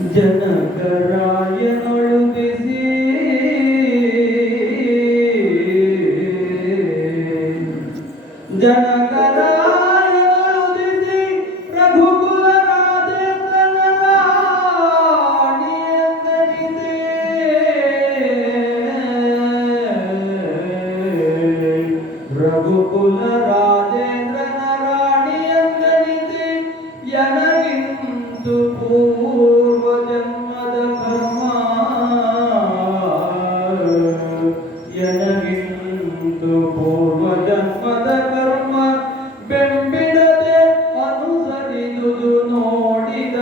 ಜನಕರಾಯನೊಳುಗಿಸಿ. ಜನಕರಾಯನೊಳುಗಿಸಿ ಪ್ರಭುಕುಲ ರಘುಕುಲ ರಾಜೇಂದ್ರನ ರಾಣಿಯಂದನಿದೆ ಯನಗಿಂದು ಪೂ ನನಗಿಂದು ಪೂರ್ವ ಜನ್ಮದ ಕರ್ಮ ಬೆಂಬಿಡದೆ ಅನುಸರಿದುದು ನೋಡಿದ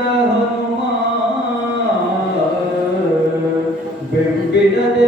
ಬೆಂಬಿಡದೆ